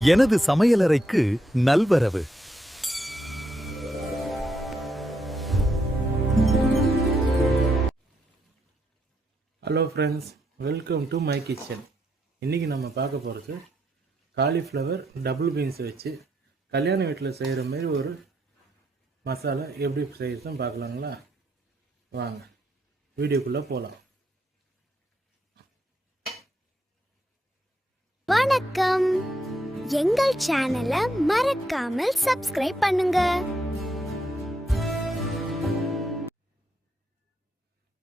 எனது சமையலறைக்கு நல்வரவு. Hello friends welcome to my kitchen இன்றைக்கி நம்ம பார்க்க போகிறது காலிஃப்ளவர் டபுள் பீன்ஸ் வச்சு கல்யாண வீட்டில் செய்கிற மாதிரி ஒரு மசாலா எப்படி செய்யறதுன்னு பார்க்கலாங்களா? வாங்க வீடியோக்குள்ளே போகலாம் வணக்கம். எங்கள் சேனலை மறக்காமல் சப்ஸ்கிரைப் பண்ணுங்க.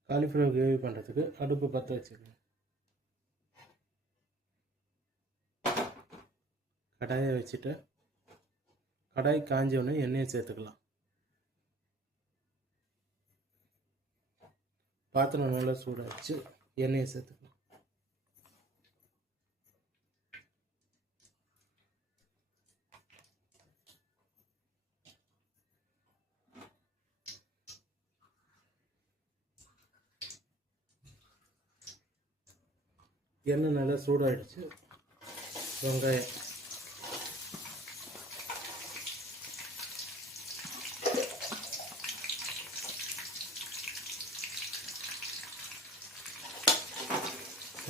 காலிஃப்ளவர் கிரேவி பண்ணுறதுக்கு அடுப்பு பற்ற வச்சுக்கோங்க கடாயை வச்சுட்டு கடாய் காஞ்சோடனே எண்ணெயை சேர்த்துக்கலாம். பாத்திரம் நல்லா சூடாக வச்சு எண்ணெயை சேர்த்துக்கலாம். எண்ணெய் நல்லா சூடாயிடுச்சு. வெங்காயம்.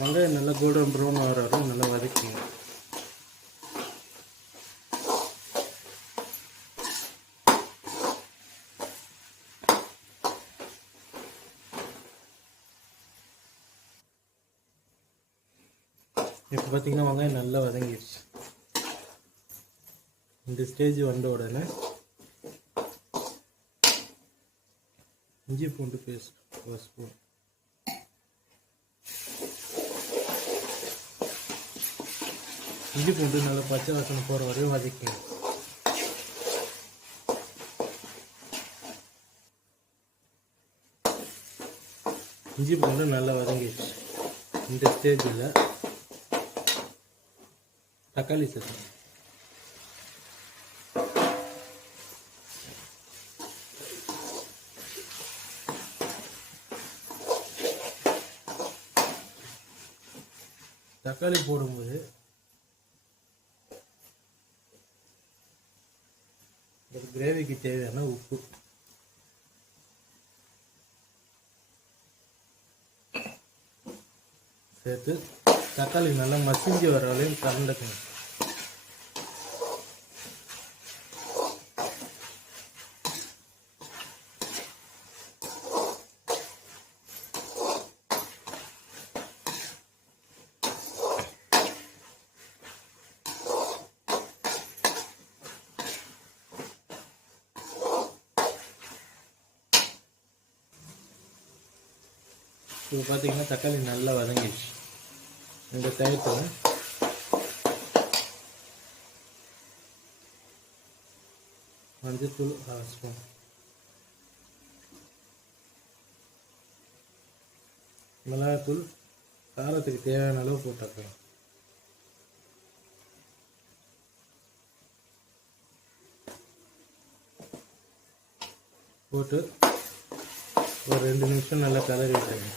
வெங்காயம் நல்லா கோல்டன் ப்ரௌன் ஆகிற நல்லா வதக்கிங்க இப்போ பார்த்திங்கன்னா வெங்காயம் நல்லா வதங்கிடுச்சு இந்த ஸ்டேஜ் வந்த உடனே இஞ்சி பூண்டு பேஸ்ட் ஒரு ஸ்பூன் இஞ்சி பூண்டு நல்லா பச்சை வாசனை போகிற வரையும் வதக்கிங்க. இஞ்சி பூண்டு நல்லா வதங்கிடுச்சு இந்த ஸ்டேஜில் தக்காளி சட்னி தக்காளி போடும்போது கிரேவிக்கு தேவையான உப்பு. சேர்த்து தக்காளி நல்லா மசிஞ்சு வர வரையும் கலந்துக்கணும். இப்போ பார்த்தீங்கன்னா தக்காளி நல்லா வதங்கிடுச்சு. இந்த டயத்தில் மஞ்சத்தூள் அரை ஸ்பூன் மிளகாத்தூள் காரத்துக்கு தேவையான அளவு போட்டுக்கலாம் போட்டு ஒரு ரெண்டு நிமிஷம் நல்லா கலரி விட்டுருங்க.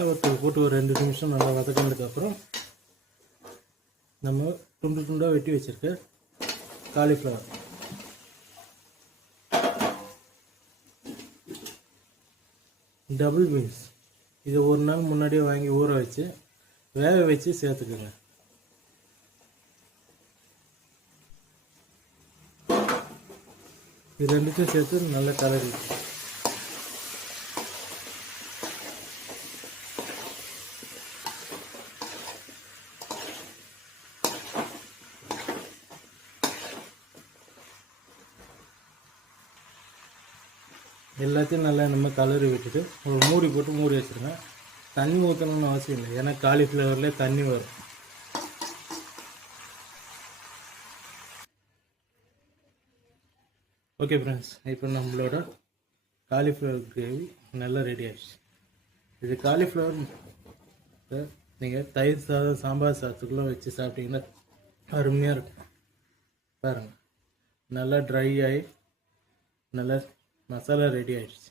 மிளகாத்தூள் போட்டு ஒரு ரெண்டு நிமிஷம் நல்லா வதக்கினதுக்கப்புறம் நம்ம துண்டு துண்டாக வெட்டி வச்சுருக்க காலிஃப்ளவர் டபுள் பீன்ஸ் இதை ஒரு நாள் முன்னாடியே வாங்கி ஊற வச்சு வேக வச்சு சேர்த்துக்குங்க. இது ரெண்டுத்தையும் சேர்த்து நல்லா கலரி எல்லாத்தையும் நல்லா நம்ம கலரி விட்டுட்டு ஒரு மூடி போட்டு மூடி வச்சுருங்க. தண்ணி ஊற்றணும்னு அவசியம் இல்லை. ஏன்னா காலிஃப்ளவர்லேயே தண்ணி வரும். ஓகே ஃப்ரெண்ட்ஸ் இப்போ நம்மளோட காலிஃப்ளவர் கிரேவி நல்லா ரெடி ஆயிடுச்சு. இது காலிஃப்ளவர் நீங்கள் தயிர் சாதம் சாம்பார் சாதத்துக்குள்ளே வச்சு சாப்பிட்டீங்கன்னா அருமையாக இருக்கும். பாருங்கள் நல்லா ட்ரை ஆகி நல்லா மசாலா ரெடி ஆயிடுச்சு.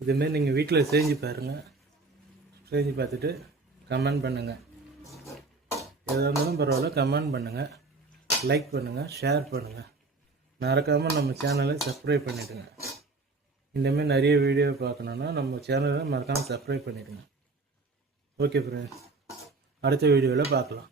இதுமாரி நீங்கள் வீட்டில் செஞ்சு பாருங்கள் செஞ்சு பார்த்துட்டு கமெண்ட் பண்ணுங்கள் எதாக இருந்தாலும் பரவாயில்ல கமெண்ட் பண்ணுங்கள் லைக் பண்ணுங்கள் ஷேர் பண்ணுங்கள் மறக்காமல் நம்ம சேனலை சப்ஸ்கிரைப் பண்ணிவிடுங்க இந்தமாரி நிறைய வீடியோ பார்க்கணுன்னா நம்ம சேனலை மறக்காமல் சப்ஸ்கிரைப் பண்ணிவிடுங்க ஓகே ஃப்ரெண்ட்ஸ் அடுத்த வீடியோவில் பார்க்கலாம்.